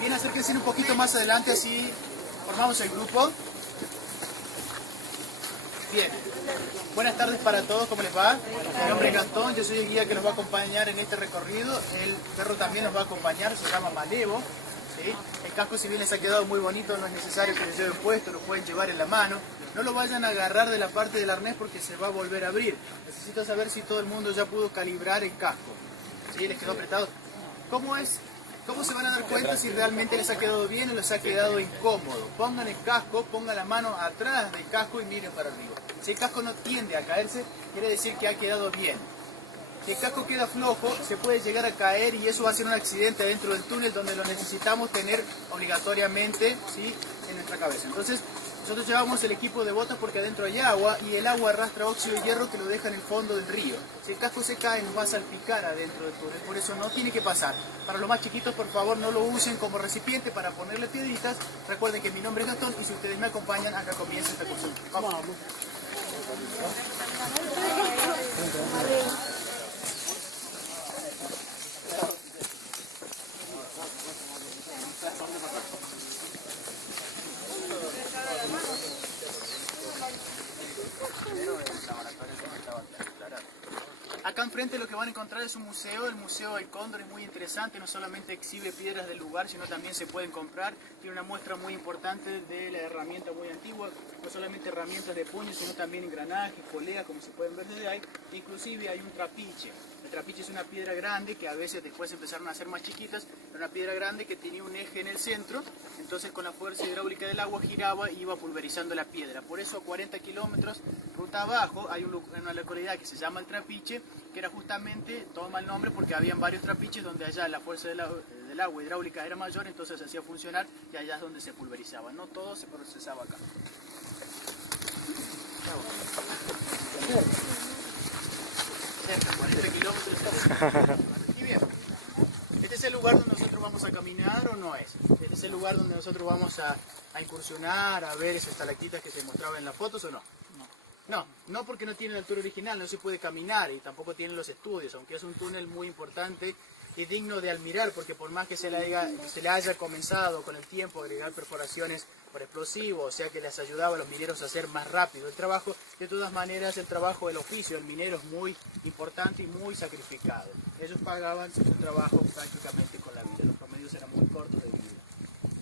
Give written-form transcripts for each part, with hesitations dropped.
Bien, acérquense un poquito más adelante, así formamos el grupo. Bien, buenas tardes para todos, ¿cómo les va? Mi nombre es Gastón, yo soy el guía que nos va a acompañar en este recorrido. El perro también nos va a acompañar, se llama Malevo. ¿Sí? El casco, si bien les ha quedado muy bonito, no es necesario que lo lleven puesto, lo pueden llevar en la mano. No lo vayan a agarrar de la parte del arnés porque se va a volver a abrir. Necesito saber si todo el mundo ya pudo calibrar el casco. ¿Sí? ¿Les quedó apretado? ¿Cómo es? ¿Cómo se van a dar cuenta si realmente les ha quedado bien o les ha quedado incómodo? Pongan el casco, pongan la mano atrás del casco y miren para arriba. Si el casco no tiende a caerse, quiere decir que ha quedado bien. Si el casco queda flojo, se puede llegar a caer y eso va a ser un accidente dentro del túnel donde lo necesitamos tener obligatoriamente, ¿sí?, en nuestra cabeza. Entonces, nosotros llevamos el equipo de botas porque adentro hay agua y el agua arrastra óxido y hierro que lo deja en el fondo del río. Si el casco se cae, nos va a salpicar adentro del túnel, por eso no tiene que pasar. Para los más chiquitos, por favor, no lo usen como recipiente para ponerle piedritas. Recuerden que mi nombre es Gastón y si ustedes me acompañan, acá comienza esta curso. Vamos. Acá enfrente lo que van a encontrar es un museo, el Museo del Cóndor es muy interesante, no solamente exhibe piedras del lugar, sino también se pueden comprar, tiene una muestra muy importante de la herramienta muy antigua, no solamente herramientas de puño, sino también engranajes, poleas, como se pueden ver desde ahí, inclusive hay un trapiche. El trapiche es una piedra grande que a veces después empezaron a ser más chiquitas, pero una piedra grande que tenía un eje en el centro, entonces con la fuerza hidráulica del agua giraba y iba pulverizando la piedra. Por eso a 40 kilómetros ruta abajo hay una localidad que se llama El Trapiche, que era justamente, toma el nombre porque habían varios trapiches donde allá la fuerza del agua hidráulica era mayor, entonces se hacía funcionar y allá es donde se pulverizaba. No todo se procesaba acá. Cerca, 40 kilómetros. Y bien, ¿este es el lugar donde nosotros vamos a caminar o no es? ¿Este es el lugar donde nosotros vamos a incursionar, a ver esas estalactitas que se mostraban en las fotos o no? No porque no tiene la altura original, no se puede caminar y tampoco tiene los estudios, aunque es un túnel muy importante y digno de admirar, porque por más que se le haya comenzado con el tiempo a agregar perforaciones por explosivos, o sea que les ayudaba a los mineros a hacer más rápido el trabajo, de todas maneras el trabajo del oficio del minero es muy importante y muy sacrificado. Ellos pagaban su trabajo prácticamente con la vida, los promedios eran muy cortos de vida.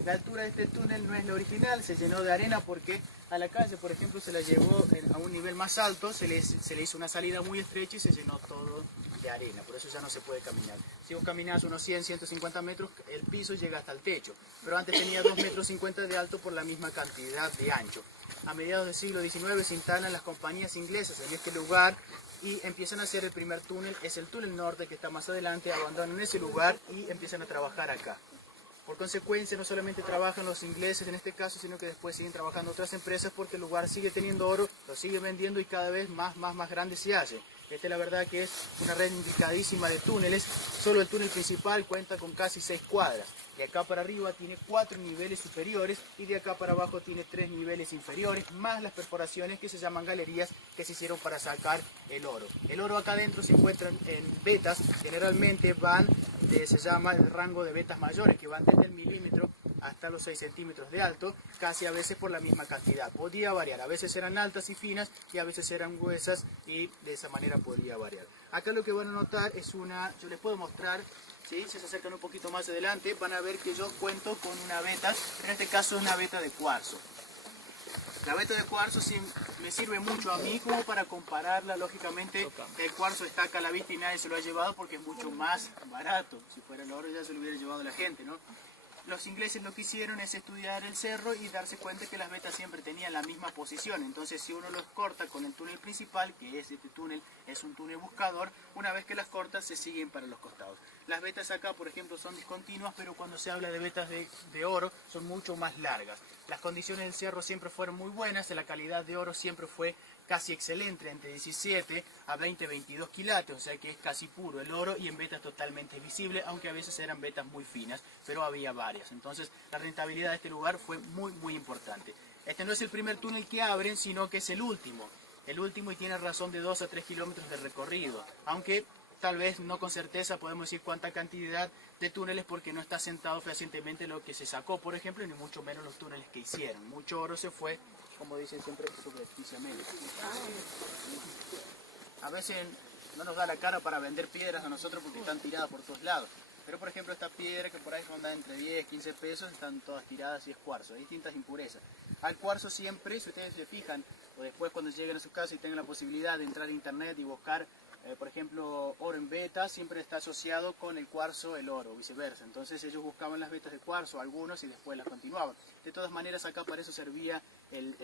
La altura de este túnel no es la original, se llenó de arena porque a la calle, por ejemplo, se la llevó a un nivel más alto, se le hizo una salida muy estrecha y se llenó todo de arena, por eso ya no se puede caminar. Si vos caminás unos 100, 150 metros, el piso llega hasta el techo, pero antes tenía 2,50 metros de alto por la misma cantidad de ancho. A mediados del siglo XIX se instalan las compañías inglesas en este lugar y empiezan a hacer el primer túnel, es el túnel norte que está más adelante, abandonan ese lugar y empiezan a trabajar acá. Por consecuencia, no solamente trabajan los ingleses en este caso, sino que después siguen trabajando otras empresas porque el lugar sigue teniendo oro, lo sigue vendiendo y cada vez más grande se hace. Esta la verdad que es una red indicadísima de túneles, solo el túnel principal cuenta con casi 6 cuadras. De acá para arriba tiene 4 niveles superiores y de acá para abajo tiene 3 niveles inferiores, más las perforaciones que se llaman galerías que se hicieron para sacar el oro. El oro acá adentro se encuentra en vetas, generalmente se llama el rango de vetas mayores, que van desde el milímetro hasta los 6 centímetros de alto, casi a veces por la misma cantidad. Podía variar, a veces eran altas y finas y a veces eran gruesas y de esa manera podría variar. Acá lo que van a notar es yo les puedo mostrar, ¿sí? Si se acercan un poquito más adelante van a ver que yo cuento con una veta, en este caso es una veta de cuarzo. La veta de cuarzo sí me sirve mucho a mí como para compararla, lógicamente el cuarzo está acá a la vista y nadie se lo ha llevado porque es mucho más barato, si fuera el oro ya se lo hubiera llevado la gente, ¿no? Los ingleses lo que hicieron es estudiar el cerro y darse cuenta que las vetas siempre tenían la misma posición. Entonces, si uno los corta con el túnel principal, que es este túnel, es un túnel buscador, una vez que las cortas se siguen para los costados. Las vetas acá, por ejemplo, son discontinuas, pero cuando se habla de vetas de oro, son mucho más largas. Las condiciones del cerro siempre fueron muy buenas, la calidad de oro siempre fue casi excelente, entre 17 a 20, 22 quilates, o sea que es casi puro el oro y en vetas totalmente visible, aunque a veces eran vetas muy finas, pero había varias. Entonces la rentabilidad de este lugar fue muy importante. Este no es el primer túnel que abren, sino que es el último y tiene razón de 2 a 3 kilómetros de recorrido, aunque tal vez no con certeza podemos decir cuánta cantidad de túneles porque no está sentado fehacientemente lo que se sacó, por ejemplo, ni mucho menos los túneles que hicieron. Mucho oro se fue, como dicen siempre, subrepticiamente. A veces no nos da la cara para vender piedras a nosotros porque están tiradas por todos lados. Pero por ejemplo esta piedra que por ahí ronda entre 10 y 15 pesos, están todas tiradas y es cuarzo, hay distintas impurezas. Al cuarzo siempre, si ustedes se fijan, o después cuando lleguen a su casa y tengan la posibilidad de entrar a internet y buscar, por ejemplo, oro en beta, siempre está asociado con el cuarzo, el oro, o viceversa. Entonces ellos buscaban las vetas de cuarzo, algunos, y después las continuaban. De todas maneras acá para eso servía el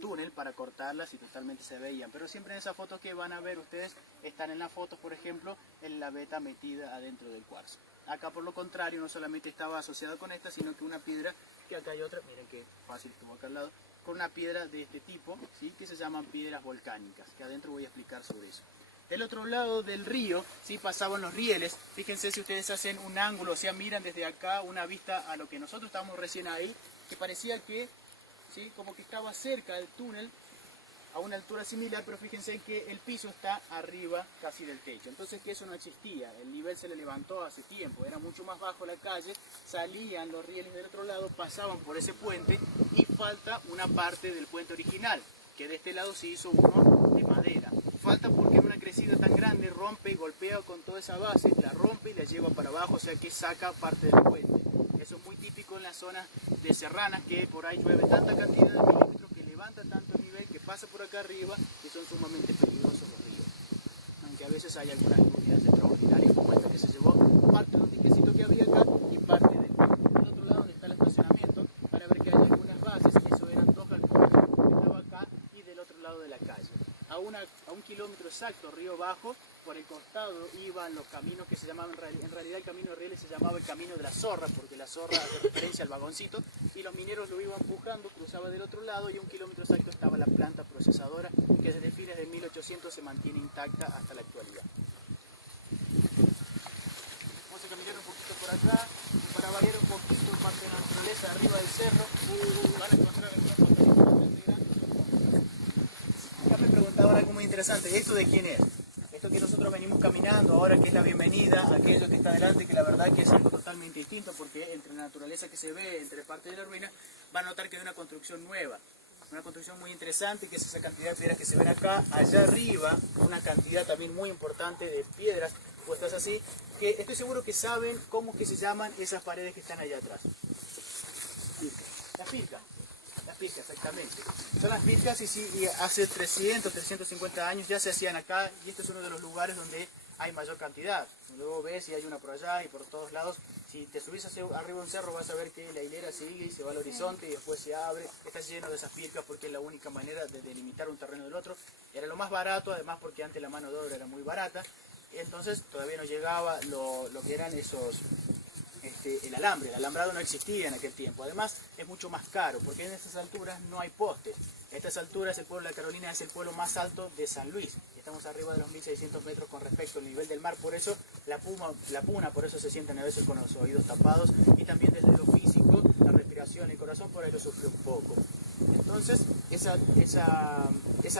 túnel, para cortarlas y totalmente se veían. Pero siempre en esas fotos que van a ver ustedes, están en las fotos, por ejemplo, en la veta metida adentro del cuarzo. Acá por lo contrario, no solamente estaba asociado con esta, sino que una piedra, que acá hay otra, miren qué fácil estuvo acá al lado, con una piedra de este tipo, ¿sí? Que se llaman piedras volcánicas, que adentro voy a explicar sobre eso. Del otro lado del río, ¿sí? Pasaban los rieles. Fíjense si ustedes hacen un ángulo, o sea, miran desde acá una vista a lo que nosotros estábamos recién ahí, que parecía que, ¿sí? Como que estaba cerca del túnel, a una altura similar, pero fíjense que el piso está arriba casi del techo. Entonces que eso no existía, el nivel se le levantó hace tiempo, era mucho más bajo la calle, salían los rieles del otro lado, pasaban por ese puente y falta una parte del puente original, que de este lado se hizo uno de madera. Falta porque en una crecida tan grande rompe y golpea con toda esa base, la rompe y la lleva para abajo, o sea que saca parte del puente. Eso es muy típico en las zonas de serranas, que por ahí llueve tanta cantidad de milímetros que levanta tanto el nivel que pasa por acá arriba, que son sumamente peligrosos los ríos. Aunque a veces hay algunas lluvias extraordinarias como esta que se llevó parte de un diquecito que había acá y parte del puente. Del otro lado donde está el estacionamiento, van a ver que hay algunas bases, eso eran dos galpones, que estaba acá y del otro lado de la calle. A un kilómetro exacto río abajo, por el costado iban los caminos que se llamaban, en realidad el camino de rieles se llamaba el camino de la zorra, porque la zorra hace referencia al vagoncito, y los mineros lo iban empujando, cruzaba del otro lado, y a un kilómetro exacto estaba la planta procesadora, que desde fines de 1800 se mantiene intacta hasta la actualidad. Vamos a caminar un poquito por acá, y para variar un poquito parte de la naturaleza, arriba del cerro, van a encontrar aquí un bastante grande. Acá me preguntaban algo muy interesante, ¿esto de quién es? Esto que nosotros venimos caminando ahora, que es la bienvenida, aquello que está delante, que la verdad que es algo totalmente distinto, porque entre la naturaleza que se ve, entre parte de la ruina, van a notar que hay una construcción nueva, una construcción muy interesante, que es esa cantidad de piedras que se ven acá. Allá arriba, una cantidad también muy importante de piedras puestas así, que estoy seguro que saben cómo que se llaman esas paredes que están allá atrás. Las pircas. Las pircas, exactamente. Son las pircas y hace 300, 350 años ya se hacían acá, y este es uno de los lugares donde hay mayor cantidad. Luego ves y hay una por allá y por todos lados. Si te subís hacia arriba de un cerro vas a ver que la hilera sigue y se va al horizonte y después se abre. Está lleno de esas pircas porque es la única manera de delimitar un terreno del otro. Era lo más barato, además porque antes la mano de obra era muy barata. Entonces todavía no llegaba lo que eran esos... el alambre, el alambrado no existía en aquel tiempo. Además es mucho más caro porque en estas alturas no hay postes. A estas alturas el pueblo de la Carolina es el pueblo más alto de San Luis. Estamos arriba de los 1600 metros con respecto al nivel del mar, por eso la puna, por eso se sienten a veces con los oídos tapados, y también desde lo físico, la respiración, el corazón por ahí lo sufre un poco. Entonces esa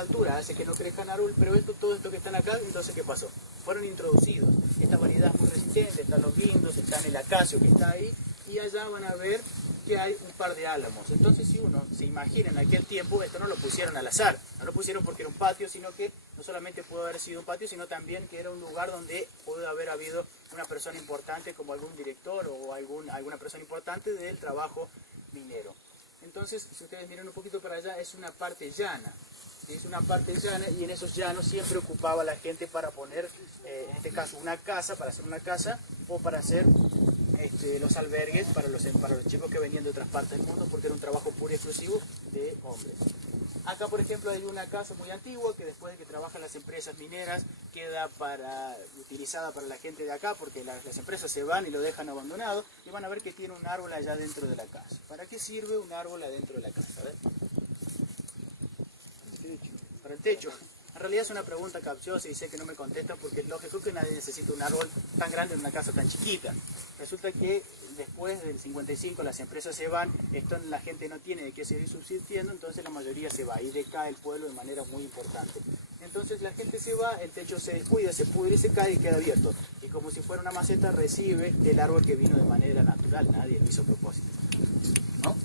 altura hace que no crezcan árbol, pero todo esto que están acá, entonces ¿qué pasó? Fueron introducidos. Esta variedad es muy resistente, están los guindos, están el acacio que está ahí, y allá van a ver que hay un par de álamos. Entonces si uno se imagina en aquel tiempo, esto no lo pusieron al azar, no lo pusieron porque era un patio, sino que no solamente pudo haber sido un patio, sino también que era un lugar donde pudo haber habido una persona importante como algún director o alguna persona importante del trabajo minero. Entonces, si ustedes miran un poquito para allá, es una parte llana. Es una parte llana, y en esos llanos siempre ocupaba la gente para poner, en este caso, una casa, para hacer una casa, o para hacer los albergues para los chicos que venían de otras partes del mundo, porque era un trabajo puro y exclusivo de hombres. Acá, por ejemplo, hay una casa muy antigua que después de que trabajan las empresas mineras queda utilizada para la gente de acá, porque las empresas se van y lo dejan abandonado, y van a ver que tiene un árbol allá dentro de la casa. ¿Para qué sirve un árbol adentro de la casa? ¿Ves? Para el techo. En realidad es una pregunta capciosa y sé que no me contestan porque es lógico que nadie necesita un árbol tan grande en una casa tan chiquita. Resulta que después del 55 las empresas se van, la gente no tiene de qué seguir subsistiendo, entonces la mayoría se va y decae el pueblo de manera muy importante. Entonces la gente se va, el techo se descuida, se pudre, se cae y queda abierto. Y como si fuera una maceta recibe el árbol que vino de manera natural, nadie lo hizo a propósito. ¿No?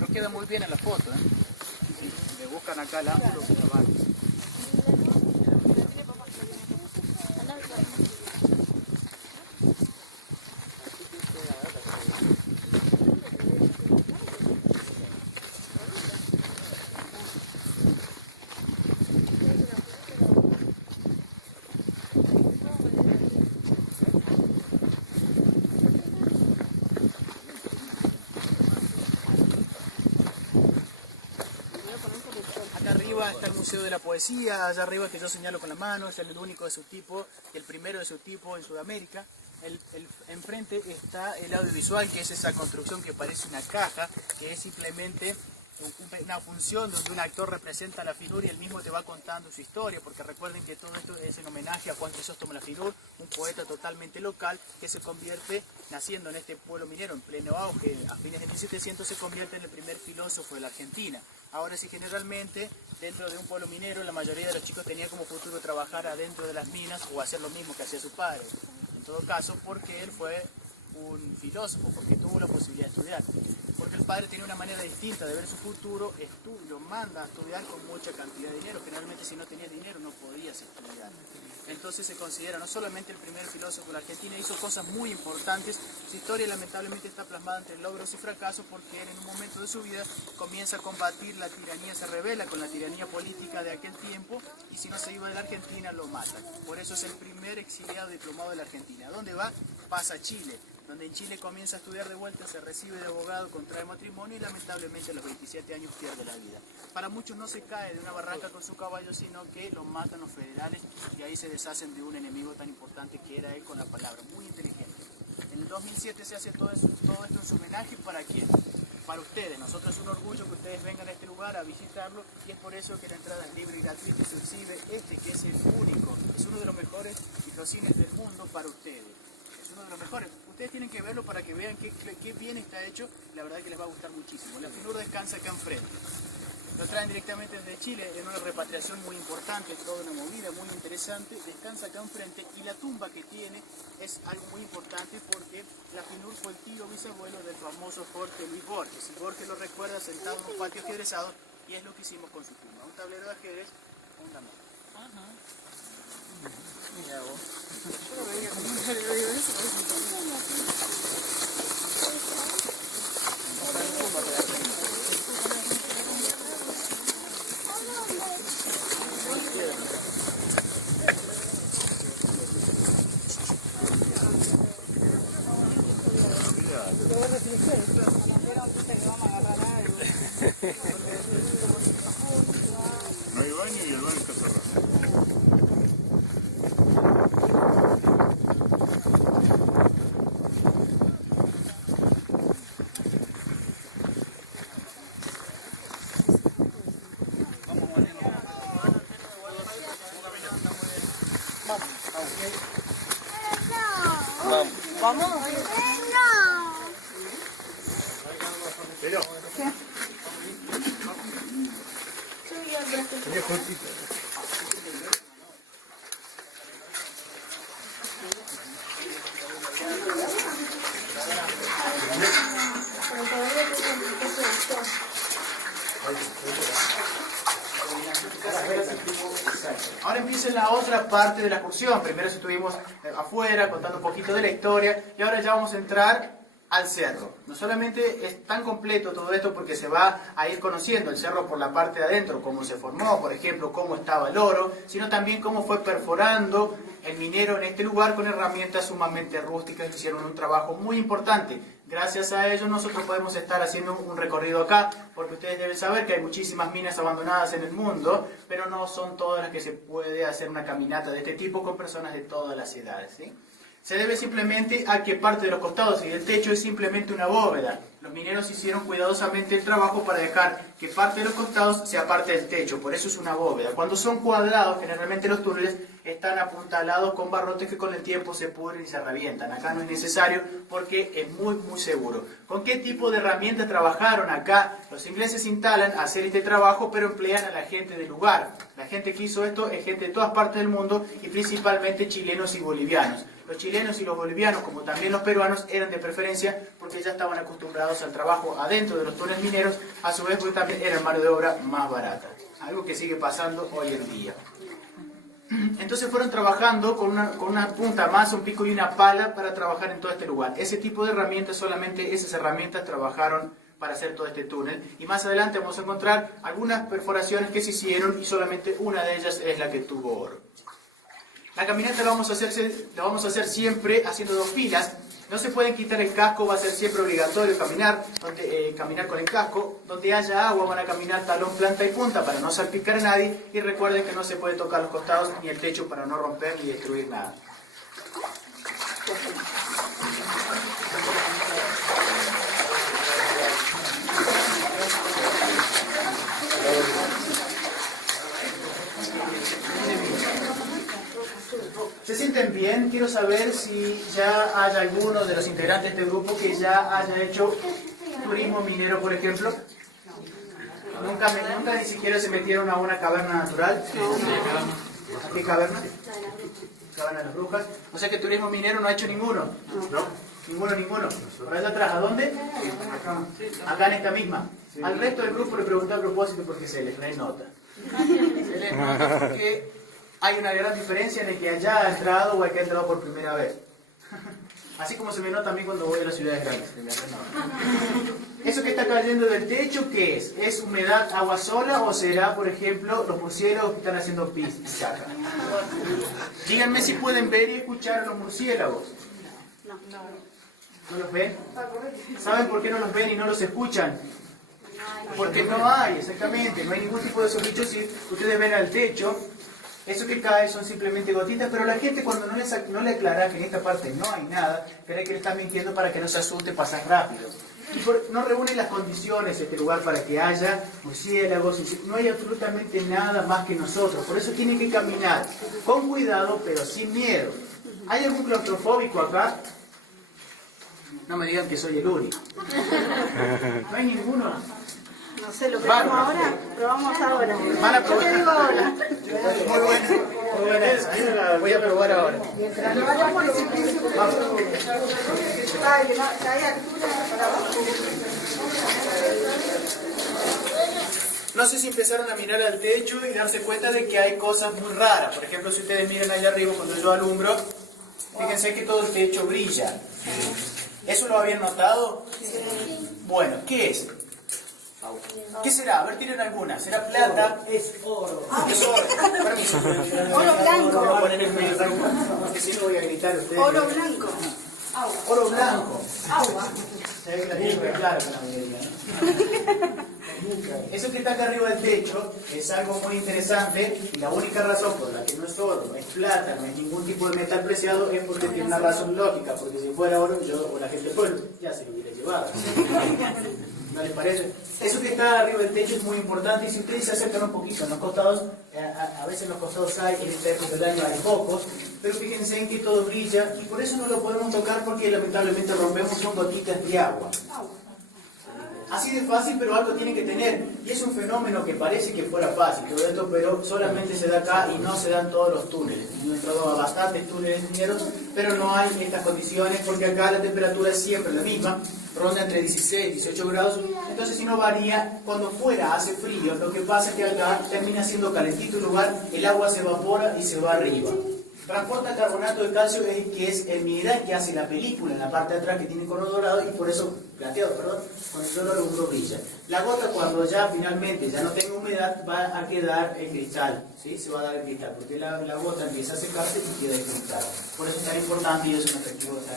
No queda muy bien en la foto, ¿eh? Si le buscan acá el ángulo, queda bárbaro. Acá arriba está el Museo de la Poesía, allá arriba que yo señalo con la mano, es el único de su tipo y el primero de su tipo en Sudamérica. Enfrente está el audiovisual, que es esa construcción que parece una caja, que es simplemente una función donde un actor representa a la Finur y él mismo te va contando su historia, porque recuerden que todo esto es en homenaje a Juan Crisóstomo Lafinur, un poeta totalmente local que se convierte, naciendo en este pueblo minero en pleno auge, a fines de 1700 se convierte en el primer filósofo de la Argentina. Ahora sí, generalmente dentro de un pueblo minero la mayoría de los chicos tenía como futuro trabajar adentro de las minas o hacer lo mismo que hacía su padre. En todo caso, porque él fue un filósofo, porque tuvo la posibilidad de estudiar. Porque el padre tenía una manera distinta de ver su futuro, lo manda a estudiar con mucha cantidad de dinero. Generalmente si no tenías dinero no podías estudiar. Entonces se considera no solamente el primer filósofo de la Argentina, hizo cosas muy importantes. Su historia lamentablemente está plasmada entre logros y fracasos porque él en un momento de su vida comienza a combatir la tiranía, se rebela con la tiranía política de aquel tiempo y si no se iba de la Argentina lo matan. Por eso es el primer exiliado diplomado de la Argentina. ¿A dónde va? Pasa a Chile, donde en Chile comienza a estudiar de vuelta, se recibe de abogado, contrae matrimonio y lamentablemente a los 27 años pierde la vida. Para muchos no se cae de una barranca con su caballo, sino que lo matan los federales y ahí se deshacen de un enemigo tan importante que era él con la palabra, muy inteligente. En el 2007 se hace todo esto en su homenaje. ¿Para quién? Para ustedes. Nosotros es un orgullo que ustedes vengan a este lugar a visitarlo y es por eso que la entrada es libre y gratuita y se exhibe que es el único, es uno de los mejores microcines del mundo para ustedes. Es uno de los mejores. Ustedes tienen que verlo para que vean qué bien está hecho. La verdad que les va a gustar muchísimo. La Finur descansa acá enfrente. Lo traen directamente desde Chile en una repatriación muy importante, toda una movida muy interesante. Descansa acá enfrente y la tumba que tiene es algo muy importante porque la Finur fue el tío bisabuelo del famoso Jorge Luis Borges. Y Borges lo recuerda sentado en un patio ajedrezado y es lo que hicimos con su tumba. Un tablero de ajedrez, una mano. Ajá. Mira vos. Yo lo veía como un tablero de eso. No hay baño y el baño está cerrado. Vamos. Pero, ¿Qué? sería cortito. Ahora empieza la otra parte de la excursión. Primero estuvimos afuera contando un poquito de la historia y ahora ya vamos a entrar al cerro. No solamente es tan completo todo esto porque se va a ir conociendo el cerro por la parte de adentro, cómo se formó, por ejemplo, cómo estaba el oro, sino también cómo fue perforando el minero en este lugar con herramientas sumamente rústicas que hicieron un trabajo muy importante. Gracias a ello nosotros podemos estar haciendo un recorrido acá, porque ustedes deben saber que hay muchísimas minas abandonadas en el mundo, pero no son todas las que se puede hacer una caminata de este tipo con personas de todas las edades, ¿sí? Se debe simplemente a que parte de los costados y del techo es simplemente una bóveda. Los mineros hicieron cuidadosamente el trabajo para dejar que parte de los costados sea parte del techo, por eso es una bóveda. Cuando son cuadrados, generalmente los túneles están apuntalados con barrotes que con el tiempo se pudren y se revientan. Acá no es necesario porque es muy seguro. ¿Con qué tipo de herramientas trabajaron acá? Los ingleses instalan a hacer este trabajo, pero emplean a la gente del lugar. La gente que hizo esto es gente de todas partes del mundo y principalmente chilenos y bolivianos. Los chilenos y los bolivianos, como también los peruanos, eran de preferencia porque ya estaban acostumbrados al trabajo adentro de los túneles mineros, a su vez porque también era mano de obra más barata. Algo que sigue pasando hoy en día. Entonces fueron trabajando con una punta más, un pico y una pala para trabajar en todo este lugar. Ese tipo de herramientas, solamente esas herramientas trabajaron para hacer todo este túnel. Y más adelante vamos a encontrar algunas perforaciones que se hicieron y solamente una de ellas es la que tuvo oro. La caminata la vamos a hacer siempre haciendo 2 filas. No se pueden quitar el casco, va a ser siempre obligatorio caminar con el casco. Donde haya agua van a caminar talón, planta y punta para no salpicar a nadie. Y recuerden que no se puede tocar los costados ni el techo para no romper ni destruir nada. ¿Se sienten bien? Quiero saber si ya hay alguno de los integrantes de este grupo que ya haya hecho turismo minero, por ejemplo. ¿Nunca ni siquiera se metieron a una caverna natural? ¿A qué caverna? Caverna de las Brujas. O sea que turismo minero no ha hecho ninguno. ¿No? Ninguno. ¿Por allá atrás? ¿A dónde? Acá en esta misma. Al resto del grupo le pregunté a propósito porque se les nota. Se les nota porque hay una gran diferencia en el que haya entrado o el que ha entrado por primera vez. Así como se me nota a mí cuando voy a las ciudades grandes. ¿Eso que está cayendo del techo qué es? ¿Es humedad, agua sola o será, por ejemplo, los murciélagos que están haciendo pis? Díganme si pueden ver y escuchar a los murciélagos. ¿No los ven? ¿Saben por qué no los ven y no los escuchan? Porque no hay, exactamente, no hay ningún tipo de esos bichos. Si ustedes ven al techo, eso que cae son simplemente gotitas, pero la gente cuando no le aclara que en esta parte no hay nada, cree que le están mintiendo para que no se asuste, pasar rápido. Y no reúne las condiciones este lugar para que haya murciélagos, no hay absolutamente nada más que nosotros. Por eso tienen que caminar con cuidado, pero sin miedo. ¿Hay algún claustrofóbico acá? No me digan que soy el único. ¿No hay ninguno? No sé, ¿lo probamos ahora? Probamos ahora. Van a probar. Yo te digo ahora. Muy buena esa. Yo la voy a probar ahora. Mientras lo vayamos, lo vamos. Dale, hay altura para abajo. No sé si empezaron a mirar al techo y darse cuenta de que hay cosas muy raras. Por ejemplo, si ustedes miran allá arriba cuando yo alumbro, fíjense que todo el techo brilla. ¿Eso lo habían notado? Sí. Bueno, ¿qué es? ¿Qué será? A ver, tienen alguna. ¿Será plata? Es oro. Es oro. Permiso. Oro blanco. Voy a poner en medio, porque si no voy a gritar a ustedes. Oro blanco. Agua. Oro blanco. Agua. Se ve que la tiene muy clara con la mayoría, ¿no? Eso que está acá arriba del techo es algo muy interesante y la única razón por la que no es oro, no es plata, no es ningún tipo de metal preciado es porque tiene una razón lógica, porque si fuera oro yo o la gente del pueblo ya se lo hubiera llevado. ¿No les parece? Eso que está arriba del techo es muy importante y si ustedes se acercan un poquito en los costados, a veces en los costados hay, en esta época del año hay pocos, pero fíjense en que todo brilla y por eso no lo podemos tocar porque lamentablemente rompemos son gotitas de agua. Así de fácil, pero algo tiene que tener. Y es un fenómeno que parece que fuera fácil, todo esto, pero solamente se da acá y no se dan todos los túneles. Yo he entrado a bastantes túneles mineros, pero no hay estas condiciones porque acá la temperatura es siempre la misma, ronda entre 16 y 18 grados. Entonces, si no varía, cuando fuera hace frío, lo que pasa es que acá termina siendo calentito el lugar, el agua se evapora y se va arriba. Transporta carbonato de calcio, que es el mineral que hace la película en la parte de atrás que tiene color dorado y por eso, plateado, perdón, con el sol alumbro brilla. La gota cuando ya finalmente ya no tenga humedad va a quedar en cristal, ¿sí? Se va a dar en cristal, porque la gota empieza a secarse y queda en cristal. Por eso es tan importante y es un atractivo tan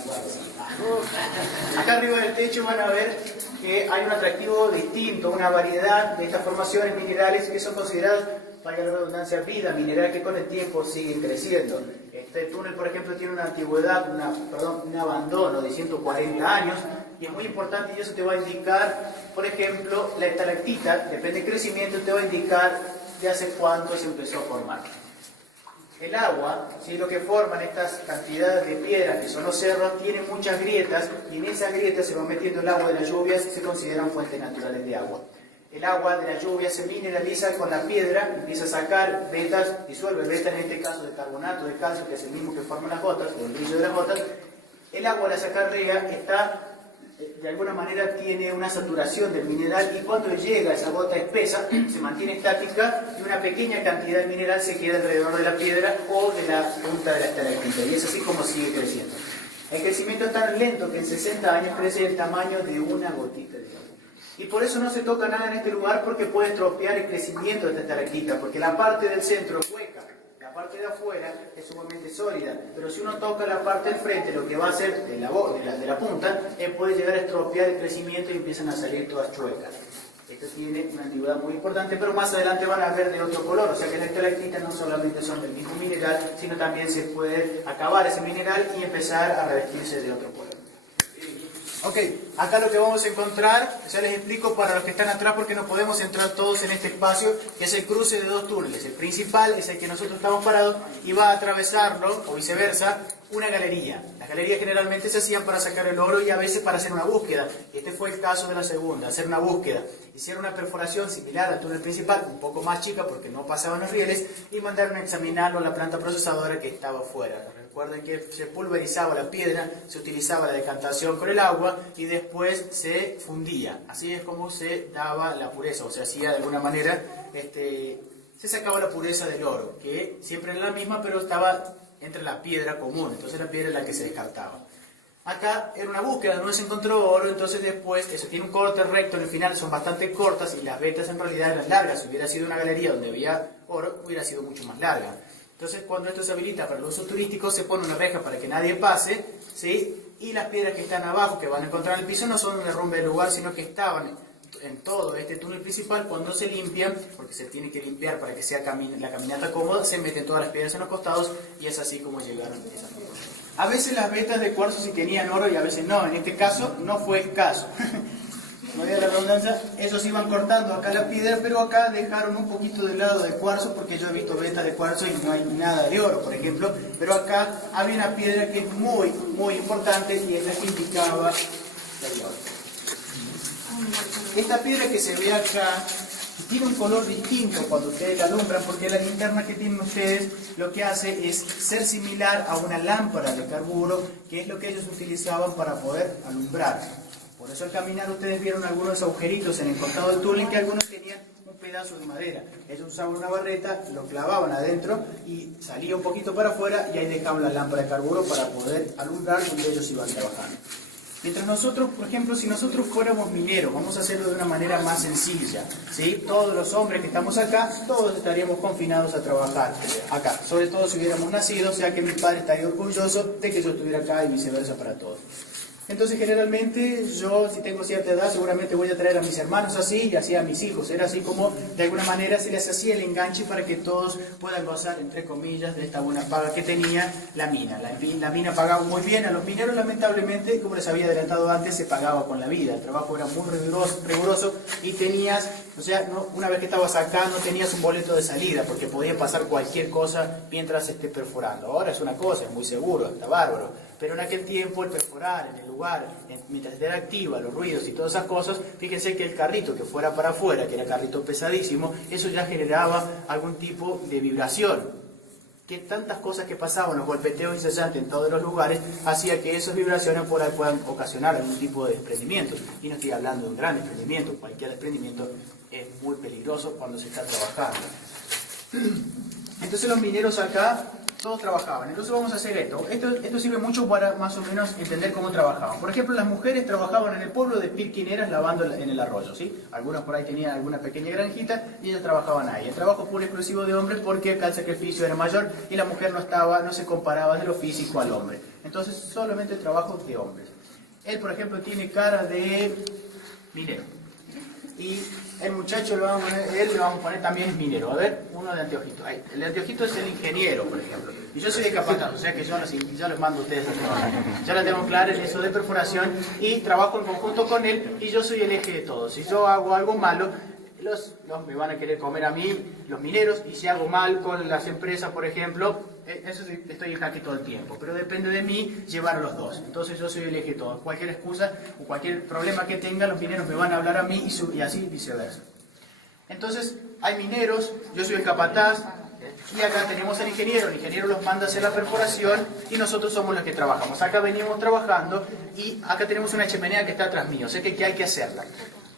acá arriba del techo van a ver que hay un atractivo distinto, una variedad de estas formaciones minerales que son consideradas valga la redundancia, vida mineral que con el tiempo sigue creciendo. Este túnel, por ejemplo, tiene una antigüedad, un abandono de 140 años, y es muy importante, y eso te va a indicar, por ejemplo, la estalactita, depende del crecimiento, te va a indicar de hace cuánto se empezó a formar. El agua, ¿sí? Lo que forman estas cantidades de piedras que son los cerros, tiene muchas grietas, y en esas grietas se va metiendo el agua de las lluvias y se consideran fuentes naturales de agua. El agua de la lluvia se mineraliza con la piedra, empieza a sacar vetas, disuelve vetas, en este caso de carbonato de calcio, que es el mismo que forman las gotas, o el brillo de las gotas. El agua al sacar riega está, de alguna manera, tiene una saturación del mineral, y cuando llega esa gota espesa, se mantiene estática y una pequeña cantidad de mineral se queda alrededor de la piedra o de la punta de la estalactita, y es así como sigue creciendo. El crecimiento es tan lento que en 60 años crece el tamaño de una gotita de agua. Y por eso no se toca nada en este lugar, porque puede estropear el crecimiento de esta estalactita, porque la parte del centro es hueca, la parte de afuera es sumamente sólida, pero si uno toca la parte del frente, lo que va a hacer de la punta, puede llegar a estropear el crecimiento y empiezan a salir todas chuecas. Esto tiene una antigüedad muy importante, pero más adelante van a ver de otro color, o sea que las estalactitas no solamente son del mismo mineral, sino también se puede acabar ese mineral y empezar a revestirse de otro color. Ok, acá lo que vamos a encontrar, ya les explico para los que están atrás porque no podemos entrar todos en este espacio, que es el cruce de dos túneles. El principal es el que nosotros estamos parados y va a atravesarlo, o viceversa, una galería. Las galerías generalmente se hacían para sacar el oro y a veces para hacer una búsqueda. Y este fue el caso de la segunda, hacer una búsqueda. Hicieron una perforación similar al túnel principal, un poco más chica porque no pasaban los rieles, y mandaron a examinarlo a la planta procesadora que estaba afuera. Recuerden que se pulverizaba la piedra, se utilizaba la decantación con el agua y después se fundía. Así es como se daba la pureza, o se hacía de alguna manera, se sacaba la pureza del oro, que siempre era la misma, pero estaba entre la piedra común, entonces la piedra es la que se descartaba. Acá era una búsqueda, no se encontró oro, entonces después, eso tiene un corte recto, en el final son bastante cortas y las vetas en realidad eran largas. Si hubiera sido una galería donde había oro, hubiera sido mucho más larga. Entonces, cuando esto se habilita para el uso turístico, se pone una reja para que nadie pase, ¿sí? Y las piedras que están abajo, que van a encontrar en el piso, no son un derrumbe del lugar, sino que estaban en todo este túnel principal. Cuando se limpian, porque se tiene que limpiar para que sea la caminata cómoda, se meten todas las piedras en los costados y es así como llegaron esas piedras. A veces las vetas de cuarzo sí tenían oro y a veces no. En este caso no fue el caso. No había la redundancia, ellos iban cortando acá la piedra, pero acá dejaron un poquito de lado de cuarzo, porque yo he visto vetas de cuarzo y no hay nada de oro, por ejemplo, pero acá había una piedra que es muy, muy importante y es la que indicaba el oro. Esta piedra que se ve acá tiene un color distinto cuando ustedes la alumbran, porque la linterna que tienen ustedes lo que hace es ser similar a una lámpara de carburo, que es lo que ellos utilizaban para poder alumbrar. Por eso al caminar ustedes vieron algunos agujeritos en el costado del túnel, que algunos tenían un pedazo de madera. Ellos usaban una barreta, lo clavaban adentro y salía un poquito para afuera y ahí dejaban la lámpara de carburo para poder alumbrar donde ellos iban trabajando. Mientras nosotros, por ejemplo, si nosotros fuéramos mineros, vamos a hacerlo de una manera más sencilla, ¿sí? Todos los hombres que estamos acá, todos estaríamos confinados a trabajar acá. Sobre todo si hubiéramos nacido, o sea que mi padre estaría orgulloso de que yo estuviera acá y viceversa para todos. Entonces generalmente yo, si tengo cierta edad, seguramente voy a traer a mis hermanos así y así a mis hijos. Era así como de alguna manera se les hacía el enganche para que todos puedan gozar, entre comillas, de esta buena paga que tenía la mina. La mina pagaba muy bien a los mineros, lamentablemente, como les había adelantado antes, se pagaba con la vida. El trabajo era muy riguroso y tenías, o sea, una vez que estabas acá no tenías un boleto de salida, porque podía pasar cualquier cosa mientras esté perforando. Ahora es una cosa, es muy seguro, está bárbaro. Pero en aquel tiempo el perforar en el lugar, mientras era activa, los ruidos y todas esas cosas, fíjense que el carrito que fuera para afuera, que era carrito pesadísimo, eso ya generaba algún tipo de vibración. Que tantas cosas que pasaban, los golpeteos incesantes en todos los lugares, hacía que esas vibraciones por ahí puedan ocasionar algún tipo de desprendimiento. Y no estoy hablando de un gran desprendimiento, cualquier desprendimiento es muy peligroso cuando se está trabajando. Entonces los mineros acá todos trabajaban. Entonces vamos a hacer esto. Esto sirve mucho para más o menos entender cómo trabajaban. Por ejemplo, las mujeres trabajaban en el pueblo de Pirquineras lavando en el arroyo, ¿sí? Algunas por ahí tenían alguna pequeña granjita y ellas trabajaban ahí. El trabajo puro exclusivo de hombres porque acá el sacrificio era mayor y la mujer no se comparaba de lo físico al hombre. Entonces solamente trabajo de hombres. Él, por ejemplo, tiene cara de minero. y el muchacho le vamos a poner, él le vamos a poner también es minero. A ver, uno de anteojito. Ahí, el de anteojito es el ingeniero, por ejemplo. Y yo soy de capataz, o sea que yo los mando a ustedes a trabajar. Ya la tengo clara en eso de perforación y trabajo en conjunto con él y yo soy el eje de todo. Si yo hago algo malo, los me van a querer comer a mí, los mineros, y si hago mal con las empresas, por ejemplo, eso sí, estoy en jaque todo el tiempo, pero depende de mí llevar a los dos. Entonces yo soy el eje de todo. Cualquier excusa o cualquier problema que tenga, los mineros me van a hablar a mí y así viceversa. Entonces hay mineros, yo soy el capataz, y acá tenemos al ingeniero. El ingeniero los manda a hacer la perforación y nosotros somos los que trabajamos. Acá venimos trabajando y acá tenemos una chimenea que está atrás mío, o sea que hay que hacerla.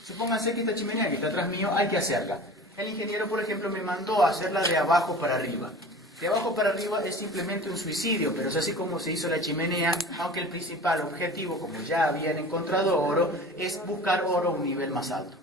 Supónganse que esta chimenea que está atrás mío hay que hacerla. El ingeniero, por ejemplo, me mandó a hacerla de abajo para arriba. De abajo para arriba es simplemente un suicidio, pero es así como se hizo la chimenea, aunque el principal objetivo, como ya habían encontrado oro, es buscar oro a un nivel más alto.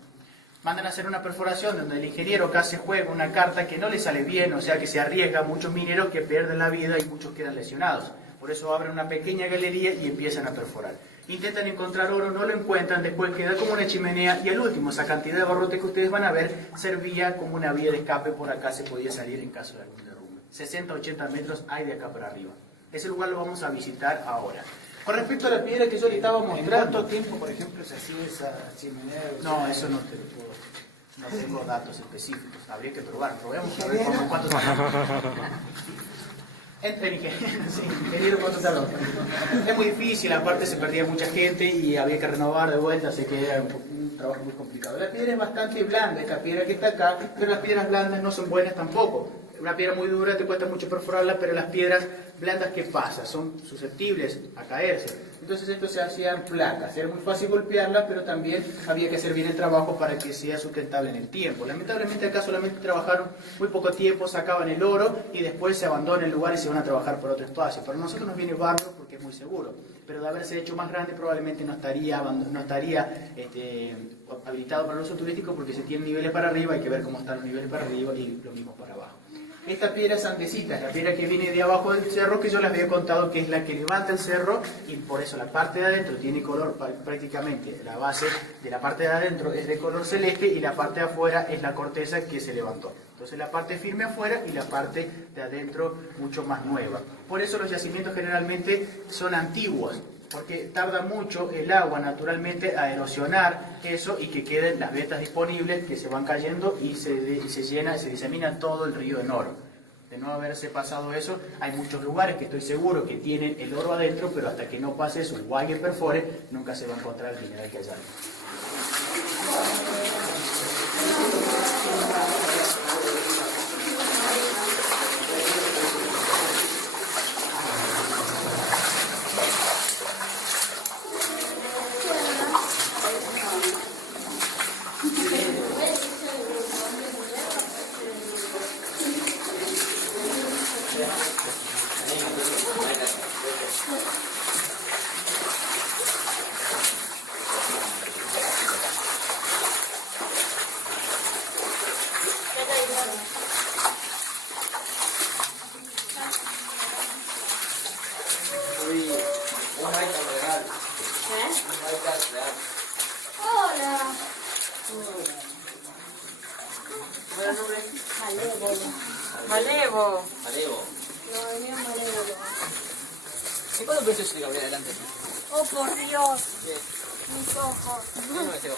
Mandan a hacer una perforación donde el ingeniero acá se juega una carta que no le sale bien, o sea que se arriesga, muchos mineros que pierden la vida y muchos quedan lesionados. Por eso abren una pequeña galería y empiezan a perforar. Intentan encontrar oro, no lo encuentran, después queda como una chimenea y al último, esa cantidad de barrote que ustedes van a ver, servía como una vía de escape, por acá se podía salir en caso de algún derrumbe. 60-80 metros hay de acá para arriba. Ese lugar lo vamos a visitar ahora. Con respecto a la piedra que yo les estaba mostrando... ¿En cuánto tiempo, por ejemplo, se hacía esa chimenea? No, eso no te lo puedo... No tengo datos específicos, habría que probar. Probemos a ver cuánto tardó. El ingeniero, ¿cuánto tardó? Es muy difícil, aparte se perdía mucha gente y había que renovar de vuelta, así que era un trabajo muy complicado. La piedra es bastante blanda, esta piedra que está acá, pero las piedras blandas no son buenas tampoco. Una piedra muy dura te cuesta mucho perforarla, pero las piedras blandas, ¿qué pasa? Son susceptibles a caerse. Entonces esto se hacían placas. Era muy fácil golpearlas, pero también había que hacer bien el trabajo para que sea sustentable en el tiempo. Lamentablemente acá solamente trabajaron muy poco tiempo, sacaban el oro y después se abandonan el lugar y se van a trabajar por otro espacio. Para nosotros nos viene bárbaro porque es muy seguro. Pero de haberse hecho más grande probablemente no estaría habilitado para el uso turístico porque se tienen niveles para arriba, hay que ver cómo están los niveles para arriba y lo mismo para abajo. Esta piedra es andesita, es la piedra que viene de abajo del cerro, que yo les había contado que es la que levanta el cerro y por eso la parte de adentro tiene color prácticamente, la base de la parte de adentro es de color celeste y la parte de afuera es la corteza que se levantó. Entonces la parte firme afuera y la parte de adentro mucho más nueva. Por eso los yacimientos generalmente son antiguos, porque tarda mucho el agua naturalmente a erosionar eso y que queden las vetas disponibles que se van cayendo y se disemina todo el río en oro. De no haberse pasado eso, hay muchos lugares que estoy seguro que tienen el oro adentro, pero hasta que no pase eso o alguien perfore, nunca se va a encontrar el mineral que hay adentro. Hola. Malevo. No, venía Malevo. ¿Y cuándo pensás que voy adelante? Oh, por Dios. ¿Qué? Mis ojos. No me tengo.